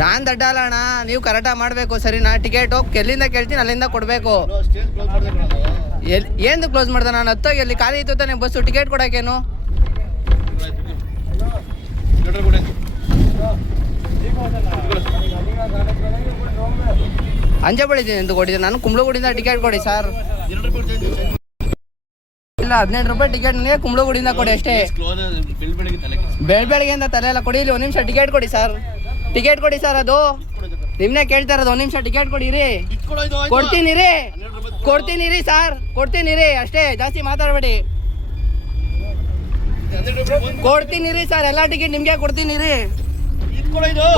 ನಾನು ದಡ್ಡ ಅಲ್ಲ ಅಣ್ಣ, ನೀವು ಕರೆಕ್ಟಾಗಿ ಮಾಡಬೇಕು ಸರಿನಾ. ಟಿಕೆಟು ಎಲ್ಲಿಂದ ಕೇಳ್ತೀನಿ ಅಲ್ಲಿಂದ ಕೊಡಬೇಕು. ಏನು ಕ್ಲೋಸ್ ಮಾಡ್ದೆ ನಾನು? ಹತ್ತೋಗಿ ಎಲ್ಲಿ ಖಾಲಿ ಇತ್ತು ತಾನೆ ಬಸ್ಸು, ಟಿಕೆಟ್ ಕೊಡೋಕ್ಕೇನು? ಅಂಜಬಳಿದ್ದೀನಿ ಅಂತ ಕೊಟ್ಟಿದ್ದೆ ನಾನು. ಕುಂಬ್ಳಗುಡಿಯಿಂದ ಟಿಕೆಟ್ ಕೊಡಿ ಸರ್. ಇಲ್ಲ 18 ರೂಪಾಯಿ ಟಿಕೆಟ್ ನನಗೆ ಕುಂಬ್ಳಗುಡಿಯಿಂದ ಕೊಡಿ ಅಷ್ಟೇ. ಬೆಳಗ್ಗೆಯಿಂದ ತಲೆ ಎಲ್ಲ ಕೊಡಿ. ಇಲ್ಲಿ 1 ನಿಮಿಷ ಟಿಕೆಟ್ ಕೊಡಿ ಸರ್. ಟಿಕೆಟ್ ಕೊಡಿ ಸರ್. ಅದು ನಿಮ್ನೆ ಕೇಳ್ತಾ ಇರೋದು. 1 ನಿಮಿಷ ಟಿಕೆಟ್ ಕೊಡಿರಿ. ಕೊಡ್ತೀನಿ ರೀ, ಕೊಡ್ತೀನಿ ರೀ ಸರ್, ಕೊಡ್ತೀನಿ ರೀ ಅಷ್ಟೇ, ಜಾಸ್ತಿ ಮಾತಾಡಬೇಡಿ. ಕೊಡ್ತೀನಿ ರೀ ಸರ್, ಎಲ್ಲ ಟಿಕೆಟ್ ನಿಮ್ಗೆ ಕೊಡ್ತೀನಿ ರೀ.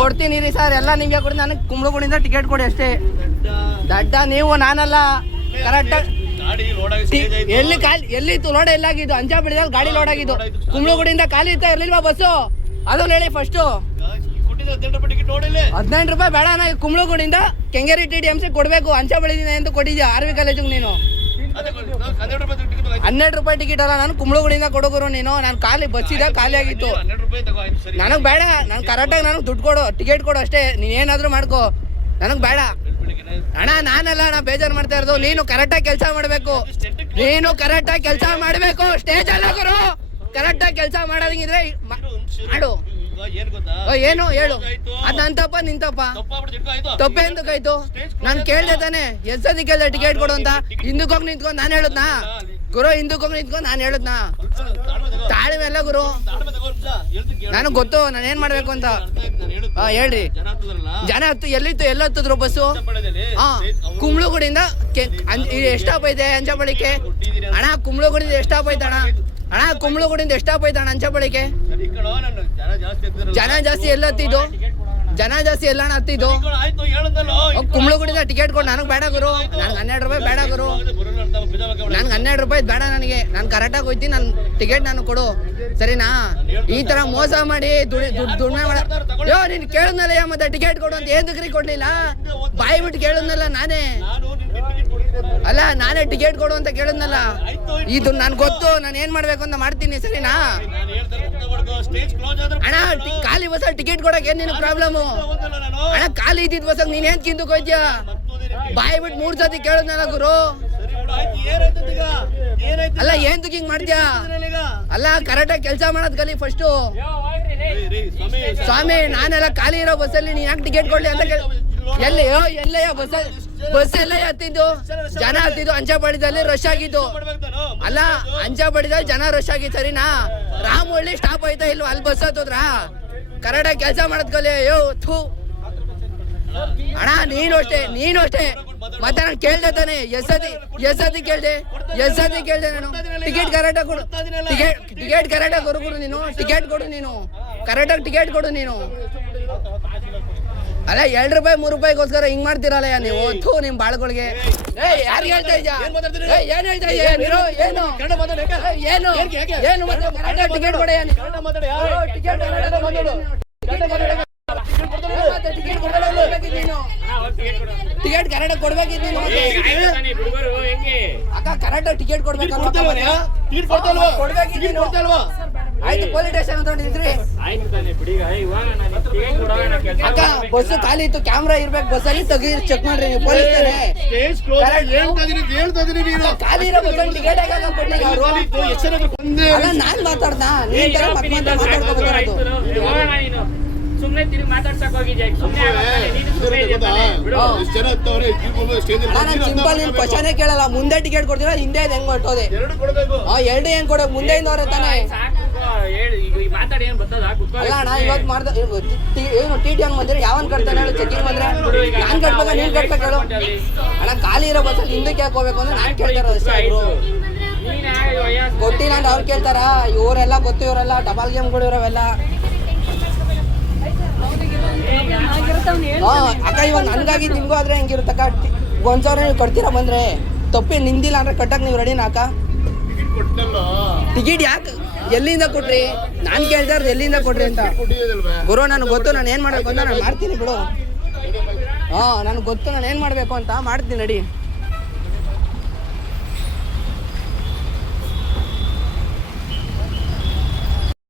ಕೊಡ್ತೀನಿ ರೀ ಸರ್, ಎಲ್ಲ ನಿಮ್ಗೆ ಕೊಡ್ತೀನಿ. ನನಗೆ ಕುಂಬ್ಳಗುಡಿಯಿಂದ ಟಿಕೆಟ್ ಕೊಡಿ ಅಷ್ಟೇ. ದಡ್ಡ ನೀವು, ನಾನಲ್ಲ. ಕರೆಕ್ಟ್ ಎಲ್ಲಿ ಎಲ್ಲಿತ್ತು ಲೋಡ್ ಎಲ್ಲಾಗಿದ್ದು? ಅಂಜಾ ಬಿಡಿದಲ್ಲಿ ಗಾಡಿ ಲೋಡ್ ಆಗಿದ್ದು. ಕುಂಬ್ಳಗುಡಿಯಿಂದ ಖಾಲಿ ಇತ್ತಾ ಇರ್ಲಿಲ್ವಾ ಬಸ್ಸು? ಅದನ್ನ ಹೇಳಿ ಫಸ್ಟು. 18 ರೂಪಾಯಿ ಬೇಡ ಅಣ್ಣ. ಕುಂಬ್ಳಗುಡಿಯಿಂದ ಕೆಂಗೇರಿ TDMC ಕೊಡ್ಬೇಕು. ಅಂಚಾ ಬೆಳೆದಿನ ಎಂದು ಕೊಟ್ಟಿದ್ಯಾ RV ಕಾಲೇಜಿಗೆ ನೀನು. 12 ರೂಪಾಯಿ ಟಿಕೆಟ್ ಅಲ್ಲ, ನಾನು ಕುಂಬ್ಳಗುಡಿಯಿಂದ ಕೊಡೋಗುರು ನೀನು. ನಾನು ಖಾಲಿ ಬಸ್ಸಿದೆ, ಖಾಲಿ ಆಗಿತ್ತು. ನನಗೆ ಬೇಡ, ನಾನು ಕರೆಕ್ಟಾಗಿ ನನಗೆ ದುಡ್ಡು ಕೊಡು, ಟಿಕೆಟ್ ಕೊಡು ಅಷ್ಟೇ. ನೀನೇನಾದ್ರೂ ಮಾಡ್ಕೋ, ನನಗೆ ಬೇಡ ಅಣ್ಣ. ನಾನಲ್ಲ ಅಣ್ಣ ಬೇಜಾರು ಮಾಡ್ತಾ ಇರೋದು. ನೀನು ಕರೆಕ್ಟಾಗಿ ಕೆಲಸ ಮಾಡಬೇಕು. ನೀನು ಕರೆಕ್ಟಾಗಿ ಕೆಲಸ ಮಾಡಬೇಕು. ಸ್ಟೇಜ್ ಅಲ್ಲ ಗುರು, ಕರೆಕ್ಟಾಗಿ ಕೆಲಸ ಮಾಡೋದಂಗಿದ್ರೆ ಮಾಡು. ಏನು ಹೇಳು? ಅದ್ ನನ್ ತಪ್ಪ ನಿನ್ ತಪ್ಪ? ತಪ್ಪೆ ಎಂತಕ್ಕಾಯ್ತು? ನಾನು ಕೇಳ್ದೆ ತಾನೆ, ಎಷ್ಟೊತ್ತಿ ಕೇಳ್ದೆ ಟಿಕೆಟ್ ಕೊಡು ಅಂತ. ಹಿಂದಕ್ಕೆ ಹೋಗಿ ನಿಂತ್ಕೊಂಡು ನಾನು ಹೇಳುದ್ನಾ ಗುರು? ಹಿಂದಕ್ಕೆ ಹೋಗಿ ನಿಂತ್ಕೊಂಡು ನಾನು ಹೇಳುದ್ನಾ? ತಾಳ್ಮೆ ಎಲ್ಲ ಗುರು, ನನಗೆ ಗೊತ್ತು ನಾನು ಏನ್ ಮಾಡ್ಬೇಕು ಅಂತ. ಹೇಳ್ರಿ. ಜನ ಎಲ್ಲಿತ್ತು, ಎಲ್ಲ ಹತ್ತಿದ್ರು ಬಸ್ಸು? ಕುಂಬ್ಳಗುಡಿಯಿಂದ ಎಷ್ಟು ಸ್ಟಾಪ್ ಐತೆ ಅಂಚಬಳಿಕೆ? ಅಣ್ಣ ಕುಂಬ್ಳಗುಡಿಯಿಂದ ಎಷ್ಟು ಸ್ಟಾಪ್ ಐತೆ ಅಣ್ಣ? ಅಣ್ಣ ಕುಂಬ್ಳಗುಡಿಯಿಂದ ಎಷ್ಟು ಸ್ಟಾಪ್ ಐತೆ ಅಣ್ಣ ಅಂಚಬಳಿಕೆ? ಜನ ಜಾಸ್ತಿ ಎಲ್ಲ ಹತ್ತಿದ್ದು? ಜನ ಜಾಸ್ತಿ ಎಲ್ಲ ಅಣ್ಣ ಹತ್ತಿದ್ದು? ಕುಂಬ್ಳಗುಡಿಯಿಂದ ಟಿಕೆಟ್ ಕೊಡು. ನನಗೆ ಬೇಡ ಗುರು, ನನ್ಗೆ 12 ರೂಪಾಯಿ ಬೇಡ ಗುರು. ನನ್ಗೆ 12 ರೂಪಾಯಿ ಬೇಡ ನನಗೆ. ನಾನು ಕರೆಕ್ಟಾಗಿ ಹೋಯ್ತೀನಿ, ನನ್ನ ಟಿಕೆಟ್ ನಾನು ಕೊಡು ಸರಿನಾ? ಈ ತರ ಮೋಸ ಮಾಡಿ ದುಡಿಮೆ ಮಾಡ. ಯೋ ನೀನು ಕೇಳಿದ್ನಲ್ಲ ಮತ್ತೆ ಟಿಕೆಟ್ ಕೊಡು ಅಂತ, ಏನ್ ಡಿಗ್ರಿ ಕೊಡ್ಲಿಲ್ಲ? ಬಾಯಿ ಬಿಟ್ಟು ಕೇಳಿದ್ನಲ್ಲ ನಾನೇ. ಅಲ್ಲ ನಾನೇ ಟಿಕೆಟ್ ಕೊಡು ಅಂತ ಕೇಳಿದ್ನಲ್ಲ. ಇದು ನನ್ಗೆ ಗೊತ್ತು, ನಾನು ಏನ್ ಮಾಡ್ಬೇಕು ಅಂತ ಮಾಡ್ತೀನಿ ಸರಿನಾ? ಅಣ್ಣ ಖಾಲಿ ಬಸ್ಸಲ್ಲಿ ಟಿಕೆಟ್ ಕೊಡಕ್ಕೆ ಏನ್ ನಿನ್ ಪ್ರಾಬ್ಲಮ್ ಅಣ್ಣ? ಖಾಲಿ ಇದ್ದಿದ್ ಬಸ್ಸಾಗ ನೀನ್ ಏನ್ ಕಿಂದಕ್ ಹೋಯ್ತೀಯ? ಬಾಯಿ ಬಿಟ್ಟು 3 ಸತಿ ಕೇಳಿದ್ನಲ್ಲ ಗುರು. ಅಲ್ಲ ಏನ್ ಹಿಂಗ್ ಮಾಡ್ತೀಯ? ಅಲ್ಲ ಕರೆಕ್ಟಾಗಿ ಕೆಲಸ ಮಾಡೋದ್ ಕಲಿ ಫಸ್ಟು. ಸ್ವಾಮಿ ನಾನೆಲ್ಲ ಖಾಲಿ ಇರೋ ಬಸ್ಸಲ್ಲಿ ನೀನ್ ಯಾಕೆ ಟಿಕೆಟ್ ಕೊಡ್ಲಿ ಅಂತ ಎಲ್ಲಿ ಎಲ್ಲಯ್ಯ ಬಸ್ ಎಲ್ಲ ಹತ್ತಿದ್ದು? ಜನ ಹತ್ತಿದ್ದು ಅಂಚಬಳಿದಲ್ಲಿ ರಶ್ ಆಗಿದ್ದು. ಅಲ್ಲ ಅಂಚಬಳಿದಲ್ಲಿ ಜನ ರಶ್ ಆಗಿದ್ದು ಸರಿನಾ? ರಾಮಹಳ್ಳಿ ಸ್ಟಾಪ್ ಆಯ್ತಾ ಇಲ್ವಾ? ಅಲ್ಲಿ ಬಸ್ ಹತ್ತೋದ್ರ? ಕರೆಕ್ಟಾಗಿ ಕೆಲಸ ಮಾಡೋದ್ ಕಲಿ. ಯೋ ಥೂ ಅಣ್ಣ, ನೀನು ಅಷ್ಟೇ ಮತ್ತೆ ನಾನು ಕೇಳ್ದೆ ತಾನೆ, ಎಸ್ಸತಿ ಕೇಳ್ದೆ ನಾನು. ಟಿಕೆಟ್ ಕರೆಕ್ಟಾಗಿ ಕೊಡು, ಟಿಕೆಟ್ ಕರೆಕ್ಟಾಗಿ ಕೊಡು ನೀನು. ಟಿಕೆಟ್ ಕೊಡು ನೀನು, ಕರೆಕ್ಟಾಗಿ ಟಿಕೆಟ್ ಕೊಡು ನೀನು. ಅಲ್ಲ 2 ರೂಪಾಯಿ 3 ರೂಪಾಯಿಗೋಸ್ಕರ ಹಿಂಗ್ ಮಾಡ್ತಿರಲ್ಲ ನೀವು. ಥೂ ನಿಮ್ ಬಾಳ್ಗಳಿಗೆ. ಯಾರಿಗೆ ಹೇಳ್ತಾ ಇದ್ಯಾ? ಏನ್ ಹೇಳ್ತಾ ಇದ್ಯಾ? ಏನು ಟಿಕೆಟ್ ಕೊಡ. ಟಿಕೆಟ್ ಕರೆಕ್ಟಾಗಿ ಕೊಡ್ಬೇಕಿದ್ ನೀನು. ಅಕ್ಕ ಕರೆಕ್ಟಾಗಿ ಟಿಕೆಟ್ ಕೊಡ್ಬೇಕಲ್ವಾ? ಆಯ್ತು ಪೊಲೀಸ್ ಸ್ಟೇಷನ್ ಅಂತ ಹೊಂಟಿದ್ರಿ ಅಕ್ಕ. ಬಸ್ಸು ಖಾಲಿ ಇತ್ತು, ಕ್ಯಾಮ್ರಾ ಇರ್ಬೇಕು ಬಸ್ಸಲ್ಲಿ, ತೆಗಿ ಚೆಕ್ ಮಾಡ್ರಿ ನೀವು. ಪೊಲೀಸ್ ಖಾಲಿ ಇರೋ ಬಸ್ಸಲ್ಲಿ ಟಿಕೆಟ್ ಕೊಡ್ಲಿಲ್ಲ ಅವರು. ಅಲ್ಲ ನಾನ್ ಮಾತಾಡ್ದ ನೀನ್ ತರ ಮಾತಾಡ್ಕೋಬೇಕು. ಸುಮ್ಮನೆ ತಿರುಗಿ ಮಾತಾಡ್ಸಕ್ ಹೋಗಿದ್ಯಾ? ಸಿಂಪಲ್ ನೀನ್ ಕ್ವಶನೇ ಕೇಳಲ್ಲ. ಮುಂದೆ ಟಿಕೆಟ್ ಕೊಡ್ತೀರಾ, ಹಿಂದೆ ಹೆಂಗ್ ಹೊರಟೋದೆ? 2 ಹೆಂಗ್ ಕೊಡಕ್? ಮುಂದೆ ಇಂದವ್ರೆ ತಾನೆ. ಅಲ್ಲ ಅಣ್ಣ ಇವತ್ತು ಮಾಡ್ದ ಏನು TTM ಬಂದ್ರೆ ಯಾವನ್ ಕಟ್ತಾನೆ ಹೇಳು? ಚೆಕಿಂಗ್ ಬಂದ್ರೆ ನಾನ್ ಕಟ್ಬೇಕ ನೀನ್ ಕಟ್ಬೇಕು ಹೇಳು? ಅಣ್ಣ ಖಾಲಿ ಇರೋ ಬಸ್ಸಲ್ಲಿ ಹಿಂದಕ್ಕೆ ಯಾಕೆ ಹೋಗ್ಬೇಕು ಅಂದ್ರೆ ನಾನ್ ಕೇಳ್ತಾರ ಅಷ್ಟೇ. ಅವರು ಗೊತ್ತಿಲ್ಲ ಅಂತ ಅವ್ರು ಕೇಳ್ತಾರ. ಇವರೆಲ್ಲ ಗೊತ್ತು, ಇವರೆಲ್ಲ ಡಬಲ್ ಗೇಮ್ಗಳು ಇರೋವೆಲ್ಲ. ಅಕ್ಕ ಇವಾಗ ನನ್ಗಾಗಿ ನಿಮ್ಗೂ ಆದ್ರೆ ಹೆಂಗಿರುತ್ತಕ್ಕ? 1,000 ನೀವು ಕಟ್ತೀರಾ ಬಂದ್ರೆ ತಪ್ಪಿ ನಿಂದಿಲ್ಲ ಅಂದ್ರೆ ಕಟ್ಟಕ್ ನೀವು ರೆಡಿನಾ ಅಕ್ಕ? ಟಿಕೆಟ್ ಯಾಕೆ ಎಲ್ಲಿಂದ ಕೊಟ್ರಿ? ನಾನ್ ಕೇಳ್ದಾರ್ದು ಎಲ್ಲಿಂದ ಕೊಟ್ರಿ ಅಂತ. ಗುರು ನನಗೆ ಗೊತ್ತು ನಾನು ಏನ್ ಮಾಡ್ಬೇಕು ಅಂತ. ನಾನು ಮಾಡ್ತೀನಿ ಬಿಡು. ನನಗೆ ಗೊತ್ತು ನಾನು ಏನ್ ಮಾಡ್ಬೇಕು ಅಂತ ಮಾಡ್ತೀನಿ ನಡಿ.